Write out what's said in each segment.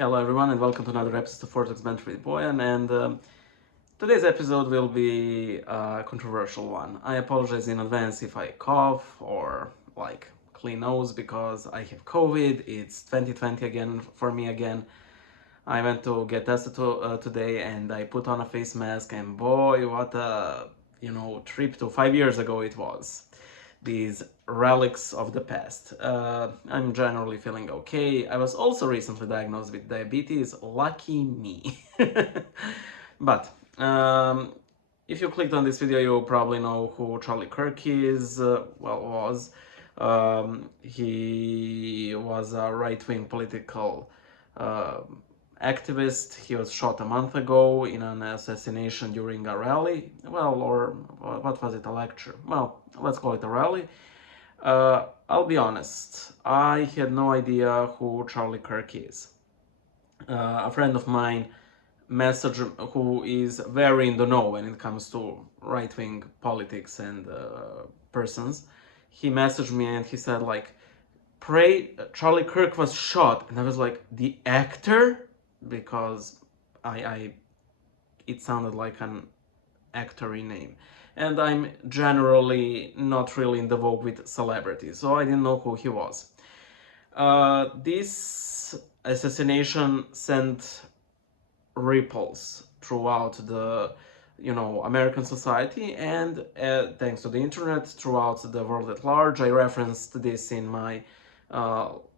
Hello everyone and welcome to another episode of Vortex Bench with Boyan, and today's episode will be a controversial one. I apologize in advance if I cough or clean nose because I have COVID. It's 2020 again for me again. I went to get tested today and I put on a face mask, and boy, what a trip to 5 years ago it was. These relics of the past. I'm generally feeling okay. I was also recently diagnosed with diabetes. Lucky me. But if you clicked on this video, you probably know who Charlie Kirk is. Was. He was a right-wing political uh, activist. He was shot a month ago in an assassination during a rally. Well, or what was it, a lecture? Well, let's call it a rally. I'll be honest, I had no idea who Charlie Kirk is. A friend of mine messaged, who is very in the know when it comes to right-wing politics and persons. He messaged me and he said, like, pray Charlie Kirk was shot. And I was like, the actor? Because I it sounded like an actory name. And I'm generally not really in the vogue with celebrities, so I didn't know who he was. This assassination sent ripples throughout the American society, and thanks to the internet, throughout the world at large. I referenced this in my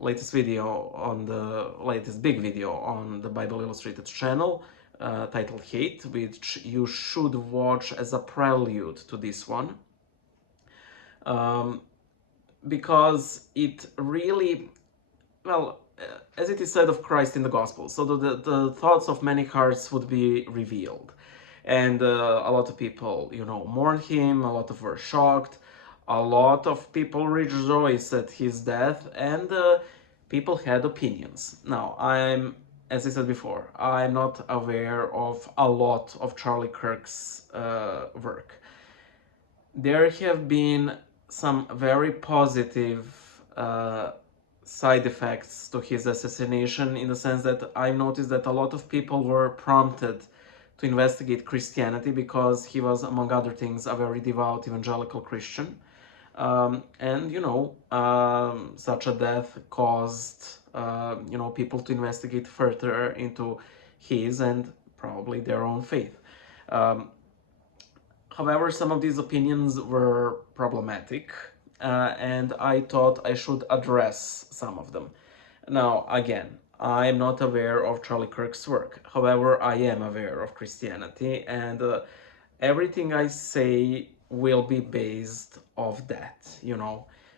latest video, on the latest big video on the Bible Illustrated channel, titled Hate, which you should watch as a prelude to this one, because it really, well, as it is said of Christ in the Gospel, so the thoughts of many hearts would be revealed. And a lot of people, mourned him, a lot of were shocked, a lot of people rejoiced at his death, and people had opinions. Now, as I said before, I'm not aware of a lot of Charlie Kirk's work. There have been some very positive side effects to his assassination, in the sense that I noticed that a lot of people were prompted to investigate Christianity because he was, among other things, a very devout evangelical Christian. And such a death caused people to investigate further into his and probably their own faith. However, some of these opinions were problematic, and I thought I should address some of them. Now, again, I'm not aware of Charlie Kirk's work. However, I am aware of Christianity, and everything I say will be based off that,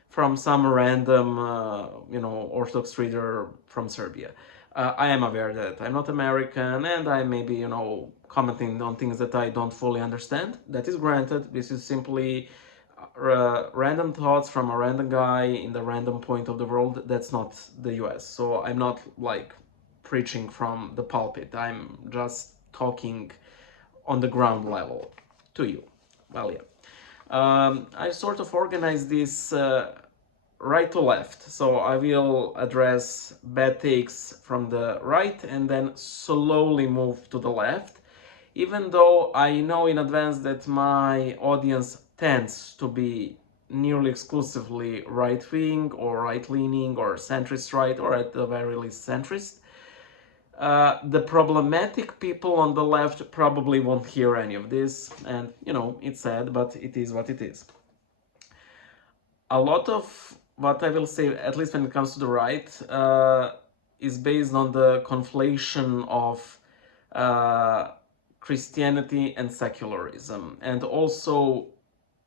from some random, Orthodox reader from Serbia. I am aware that I'm not American, and I may be, commenting on things that I don't fully understand. That is granted. This is simply random thoughts from a random guy in the random point of the world. That's not the US. So I'm not like preaching from the pulpit. I'm just talking on the ground level to you. Well, yeah. I sort of organized this right to left. So I will address bad takes from the right and then slowly move to the left, even though I know in advance that my audience tends to be nearly exclusively right-wing or right-leaning or centrist right, or at the very least centrist. The problematic people on the left probably won't hear any of this, and it's sad, but it is what it is. A lot of what I will say, at least when it comes to the right, is based on the conflation of Christianity and secularism, and also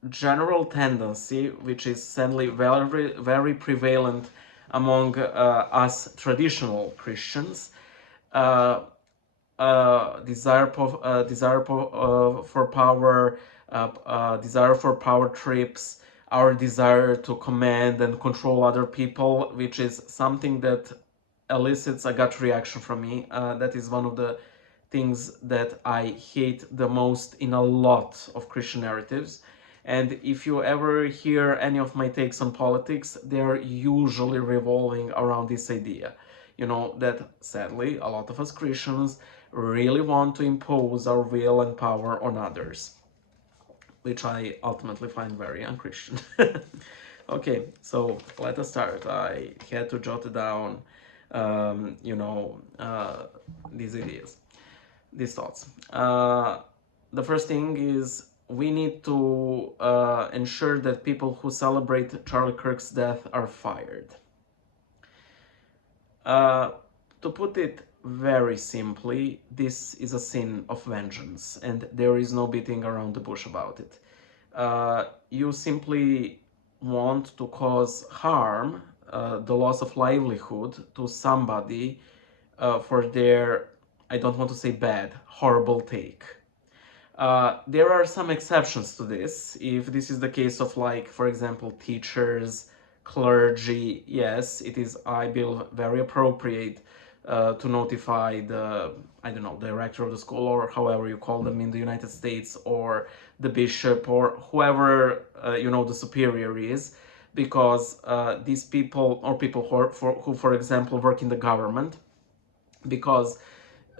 general tendency, which is sadly very, very prevalent among us traditional Christians, desire for power, desire for power trips, our desire to command and control other people, which is something that elicits a gut reaction from me. That is one of the things that I hate the most in a lot of Christian narratives. And if you ever hear any of my takes on politics, they're usually revolving around this idea. You know, that sadly, a lot of us Christians really want to impose our will and power on others, which I ultimately find very unchristian. Okay, so let us start. I had to jot down, these ideas, these thoughts. The first thing is we need to ensure that people who celebrate Charlie Kirk's death are fired. Uh, to put it very simply, this is a sin of vengeance, and there is no beating around the bush about it. You simply want to cause harm, the loss of livelihood to somebody for their, I don't want to say bad, horrible take. There are some exceptions to this. If this is the case of, like, for example, teachers, clergy, yes, it is, I believe, very appropriate to notify the, I don't know, director of the school, or however you call them in the United States, or the bishop, or whoever, the superior is, because these people, or people who, for example, work in the government, because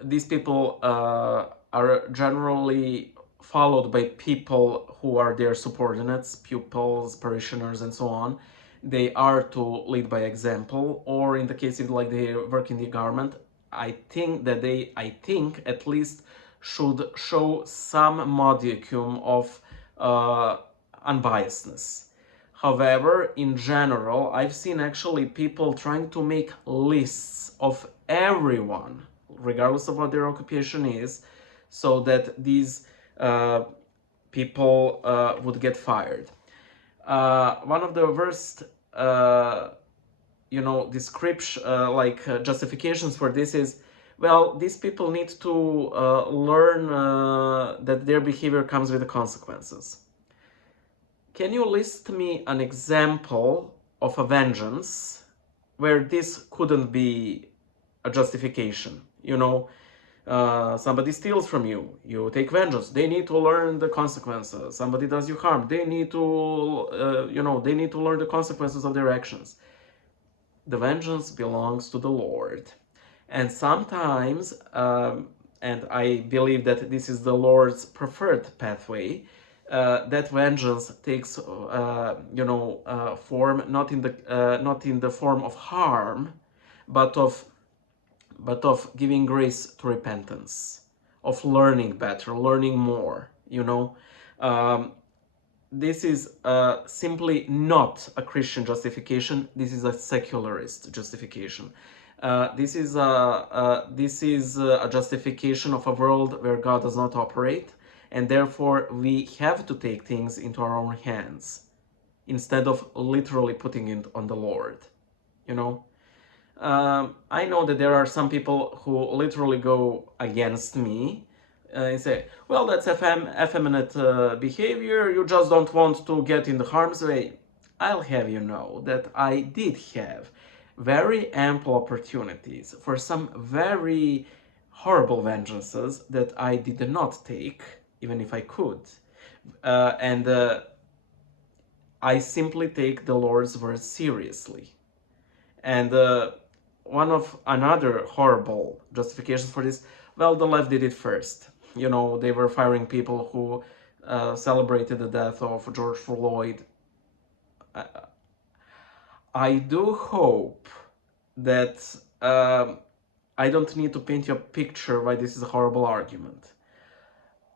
these people are generally followed by people who are their subordinates, pupils, parishioners, and so on. They are to lead by example, or in the case of, like, they work in the government, I think at least should show some modicum of unbiasedness. However, in general, I've seen actually people trying to make lists of everyone, regardless of what their occupation is, so that these people would get fired. One of the worst, description, justifications for this is, well, these people need to learn that their behavior comes with the consequences. Can you list me an example of a vengeance where this couldn't be a justification? Somebody steals from you, you take vengeance. They need to learn the consequences. Somebody does you harm. They need to, they need to learn the consequences of their actions. The vengeance belongs to the Lord. And sometimes, and I believe that this is the Lord's preferred pathway, that vengeance takes, form not in the form of harm, but of giving grace to repentance, of learning better, learning more. This is simply not a Christian justification. This is a secularist justification. This is a justification of a world where God does not operate, and therefore we have to take things into our own hands instead of literally putting it on the Lord. I know that there are some people who literally go against me and say, well, that's effeminate behavior, you just don't want to get in the harm's way. I'll have you know that I did have very ample opportunities for some very horrible vengeances that I did not take, even if I could. And I simply take the Lord's word seriously. And another horrible justifications for this, well, the left did it first. They were firing people who celebrated the death of George Floyd. I do hope that I don't need to paint you a picture why this is a horrible argument.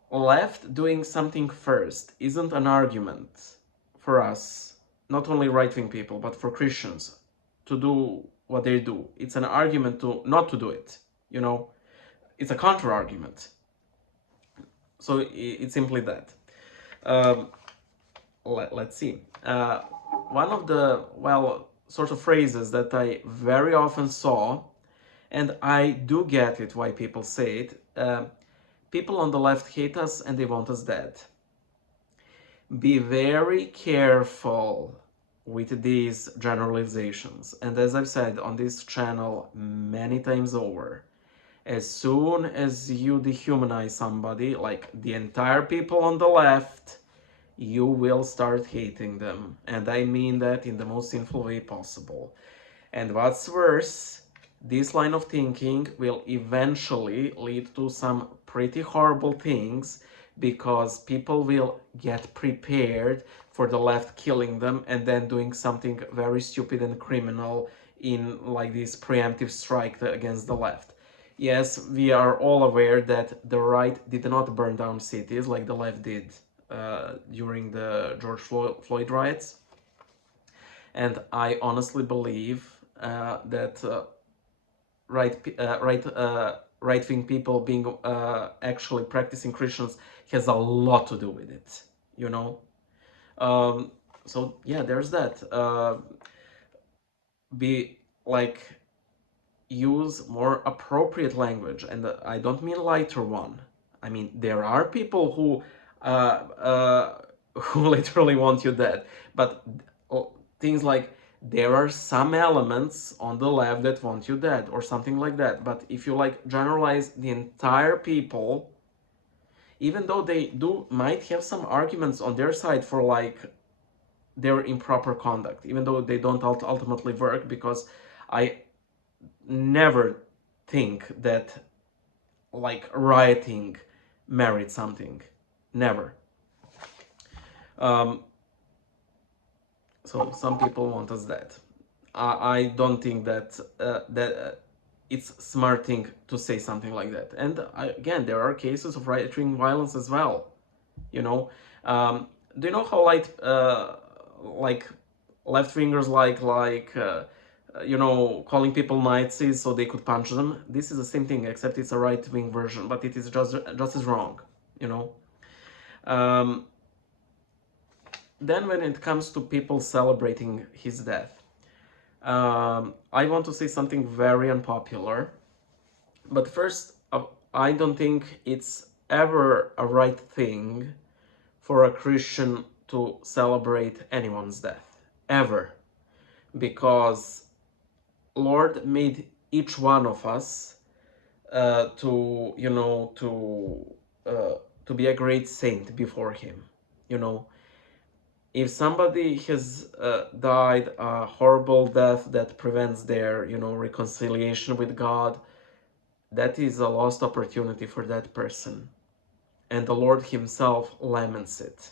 Left doing something first isn't an argument for us, not only right-wing people, but for Christians to do what they do. It's an argument to not to do it. It's a counter-argument. So it's simply that. Let's see. One of the, sort of phrases that I very often saw, and I do get it why people say it, people on the left hate us and they want us dead. Be very careful with these generalizations. And as I've said on this channel many times over, as soon as you dehumanize somebody, like the entire people on the left, you will start hating them. And I mean that in the most sinful way possible. And what's worse, This line of thinking will eventually lead to some pretty horrible things because people will get prepared for the left killing them and then doing something very stupid and criminal in like this preemptive strike against the left. Yes, we are all aware that the right did not burn down cities like the left did during the George Floyd riots. And I honestly believe that right-wing people being actually practicing Christians has a lot to do with it, you know. Um, so yeah, there's that. Be like use more appropriate language, and I don't mean lighter one. I mean there are people who who literally want you dead, but things like there are some elements on the left that want you dead or something like that. But if you like generalize the entire people, even though they do might have some arguments on their side for like their improper conduct, even though they don't ultimately work, because I never think that like rioting merit something, never. um, so some people want us dead. I don't think that it's smart thing to say something like that. And again, there are cases of right-wing violence as well, you know. Do you know how like left-wingers you know, calling people Nazis so they could punch them? This is the same thing, except it's a right-wing version, but it is just as wrong, you know. um, then when it comes to people celebrating his death, I want to say something very unpopular. But first, I don't think it's ever a right thing for a Christian to celebrate anyone's death, ever, because Lord made each one of us to, you know, to be a great saint before Him. You know, if somebody has died a horrible death that prevents their, you know, reconciliation with God, that is a lost opportunity for that person. And the Lord Himself laments it.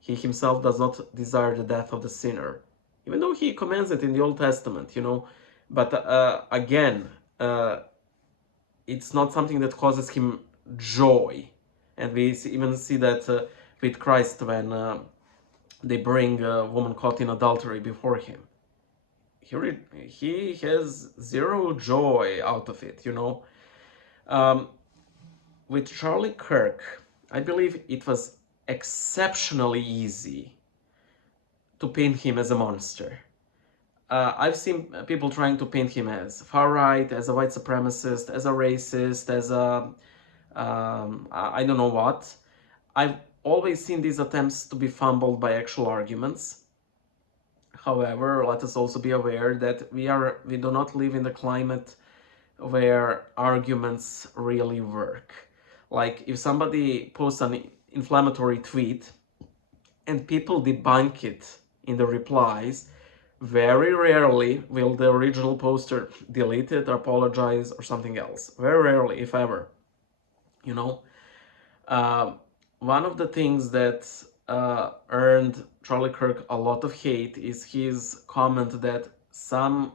He Himself does not desire the death of the sinner, even though He commands it in the Old Testament, you know. But again, it's not something that causes Him joy. And we even see that with Christ when they bring a woman caught in adultery before Him. He has zero joy out of it, you know. Um, with Charlie Kirk, I believe it was exceptionally easy to paint him as a monster. I've seen people trying to paint him as far right, as a white supremacist, as a racist, as a I don't know what. I've always seen these attempts to be fumbled by actual arguments. However, let us also be aware that we do not live in the climate where arguments really work. Like if somebody posts an inflammatory tweet and people debunk it in the replies, very rarely will the original poster delete it, apologize, or something else. Very rarely, if ever. You know, uh, one of the things that earned Charlie Kirk a lot of hate is his comment that some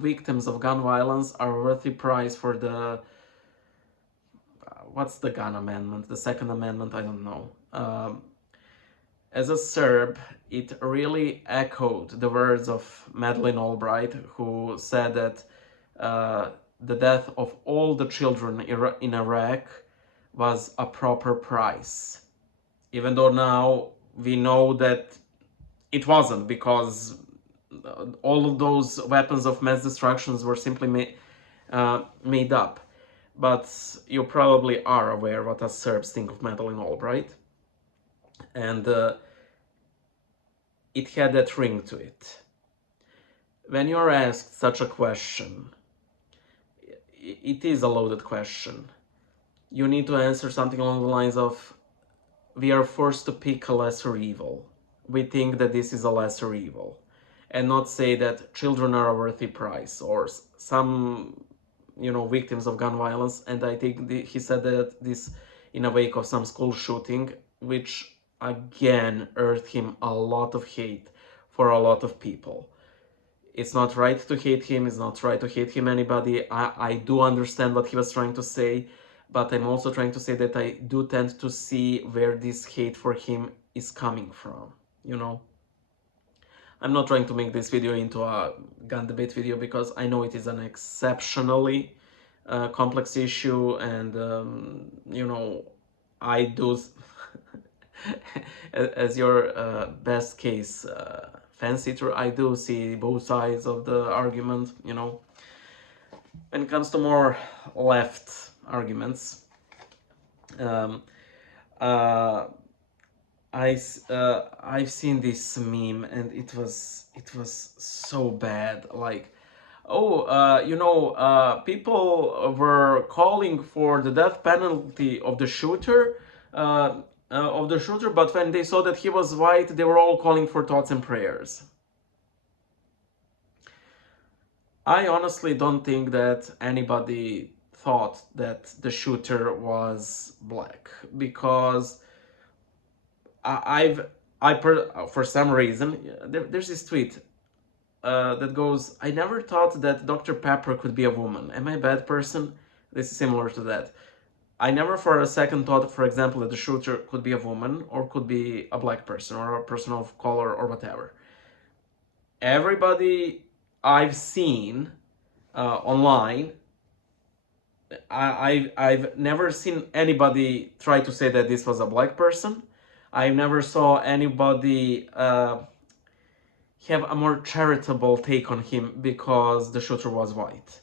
victims of gun violence are worth the price for the what's the gun amendment, the Second Amendment, I don't know. As a Serb, it really echoed the words of Madeleine Albright, who said that the death of all the children in Iraq was a proper price. Even though now we know that it wasn't, because all of those weapons of mass destructions were simply made up. But you probably are aware what us Serbs think of Madeleine Albright. And it had that ring to it. When you are asked such a question, it is a loaded question. You need to answer something along the lines of, we are forced to pick a lesser evil. We think that this is a lesser evil. and not say that children are a worthy price, or some, victims of gun violence. And I think he said that this in a wake of some school shooting, which again earned him a lot of hate for a lot of people. It's not right to hate him, it's not right to hate him anybody. I do understand what he was trying to say, but I'm also trying to say that I do tend to see where this hate for him is coming from, you know. I'm not trying to make this video into a gun debate video, because I know it is an exceptionally complex issue, and I do as your best case fence sitter, I do see both sides of the argument. When it comes to more left arguments, um, uh, I've seen this meme, and it was so bad. Like, oh, people were calling for the death penalty of the shooter, but when they saw that he was white, they were all calling for thoughts and prayers. I honestly don't think that anybody thought that the shooter was black, because for some reason, there's this tweet that goes, I never thought that Dr. Pepper could be a woman. Am I a bad person? This is similar to that. I never for a second thought, for example, that the shooter could be a woman, or could be a black person, or a person of color, or whatever. Everybody I've seen online, I've never seen anybody try to say that this was a black person. I never saw anybody have a more charitable take on him because the shooter was white.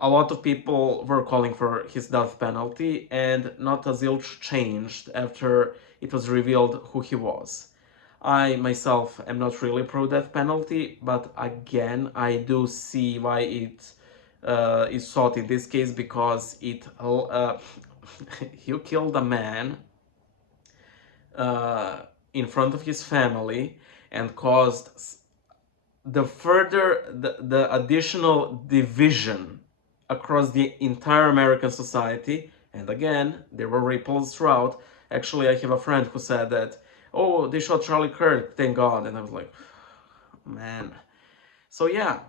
A lot of people were calling for his death penalty, and not a zilch changed after it was revealed who he was. I myself am not really pro death penalty, but again, I do see why it is sought in this case, because you killed a man in front of his family, and caused the additional division across the entire American society. And again, there were ripples throughout. Actually, I have a friend who said that, oh, they shot Charlie Kirk, thank God. And I was like, man. So yeah,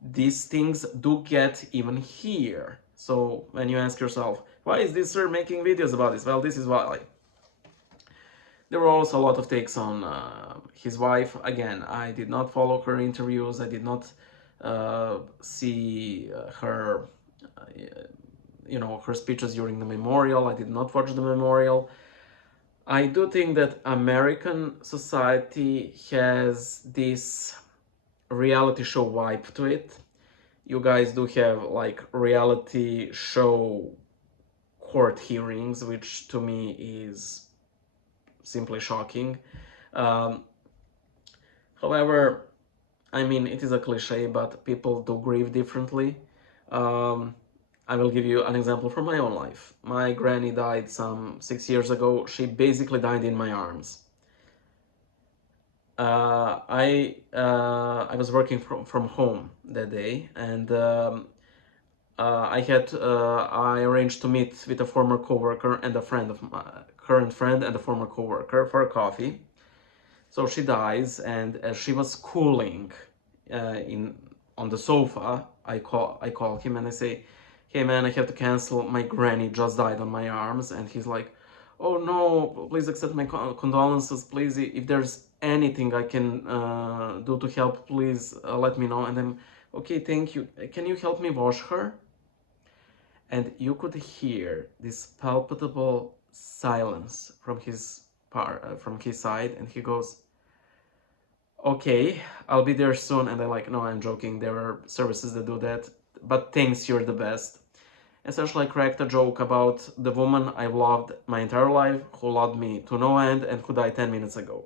these things do get even here. So when you ask yourself, why is this sir making videos about this? Well, this is why. There were also a lot of takes on his wife. Again, I did not follow her interviews. I did not see her, her speeches during the memorial. I did not watch the memorial. I do think that American society has this reality show vibe to it. You guys do have like reality show court hearings, which to me is simply shocking. Um, However, I mean, it is a cliche, but people do grieve differently. I will give you an example from my own life. My granny died some 6 years ago. She basically died in my arms. I was working from home that day, and I arranged to meet with a former coworker and a friend of my current friend and a former coworker for a coffee. So she dies, and as she was cooling in on the sofa, I call him and I say, "Hey man, I have to cancel. My granny just died on my arms." And he's like, "Oh no, please accept my condolences. Please, if there's anything I can do to help, please let me know." And I'm, "Okay, thank you. Can you help me wash her?" And you could hear this palpable silence from from his side, and he goes, "Okay, I'll be there soon." And I'm like, "No, I'm joking. There are services that do that, but thanks, you're the best." Essentially, I cracked a joke about the woman I've loved my entire life, who loved me to no end, and who died 10 minutes ago.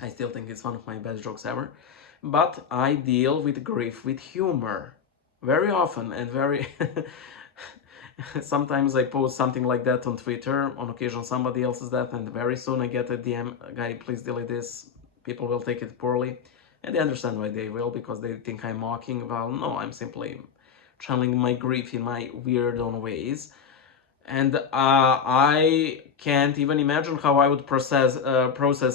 I still think it's one of my best jokes ever. But I deal with grief with humor very often, and very sometimes I post something like that on Twitter, on occasion somebody else's death, and very soon I get a DM, "Guy, please delete this. people will take it poorly, and they understand why they will, because they think I'm mocking. Well, no, I'm simply channeling my grief in my weird own ways. And I can't even imagine how I would process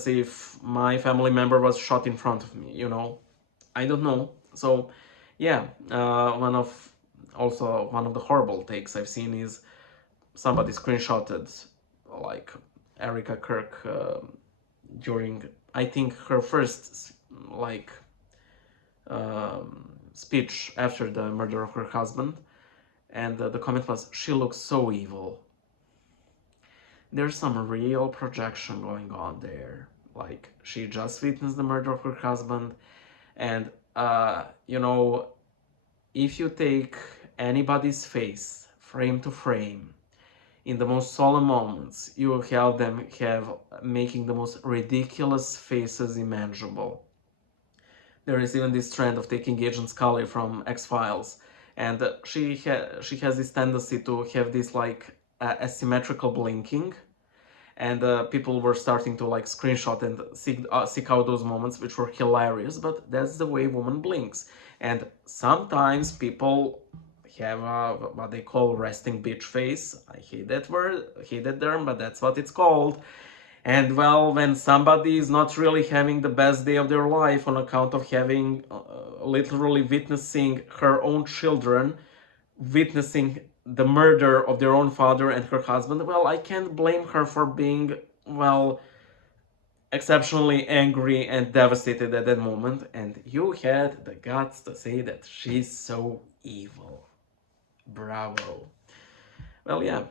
if my family member was shot in front of me. I don't know. So, yeah, one of the horrible takes I've seen is somebody screenshotted like Erica Kirk during, I think, her first like speech after the murder of her husband, and the comment was, "She looks so evil." There's some real projection going on there. Like, she just witnessed the murder of her husband, and if you take anybody's face frame to frame in the most solemn moments, you will have them making the most ridiculous faces imaginable. There is even this trend of taking Agent Scully from X-Files, and she has this tendency to have this like asymmetrical blinking, and people were starting to like screenshot and seek out those moments, which were hilarious. But that's the way woman blinks, and sometimes people have what they call resting bitch face. I hate that word, hate that term, but that's what it's called. And well, when somebody is not really having the best day of their life on account of having literally witnessing her own children, witnessing the murder of their own father and her husband, well, I can't blame her for being, well, exceptionally angry and devastated at that moment. And you had the guts to say that she's so evil. Bravo. Well, yeah,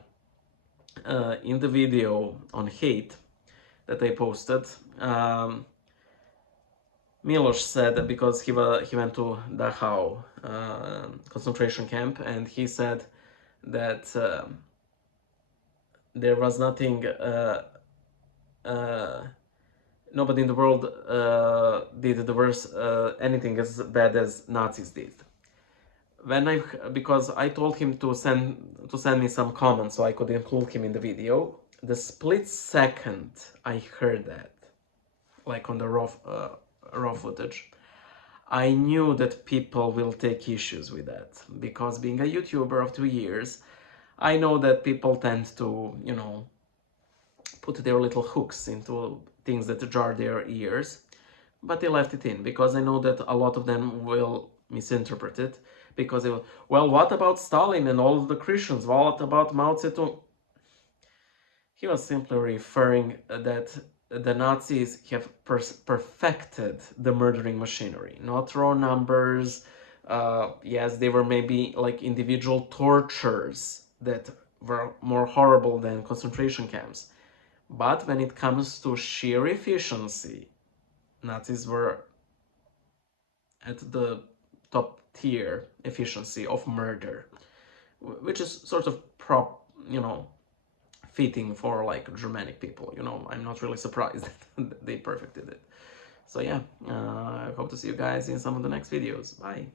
in the video on hate that I posted, Milos said that because he went to Dachau concentration camp, and he said that there was nothing, nobody in the world did the worst, anything as bad as Nazis did. Because I told him to send me some comments so I could include him in the video. The split second I heard that, like on the raw footage, I knew that people will take issues with that, because being a YouTuber of 2 years, I know that people tend to, put their little hooks into things that jar their ears, but they left it in because I know that a lot of them will misinterpret it, because they will, well, what about Stalin and all of the Christians? What about Mao Zedong? He was simply referring that the Nazis have perfected the murdering machinery, not raw numbers. Yes, they were maybe like individual tortures that were more horrible than concentration camps. But when it comes to sheer efficiency, Nazis were at the top tier efficiency of murder, which is sort of fitting for like Germanic people. I'm not really surprised that they perfected it. So yeah, I hope to see you guys in some of the next videos. Bye.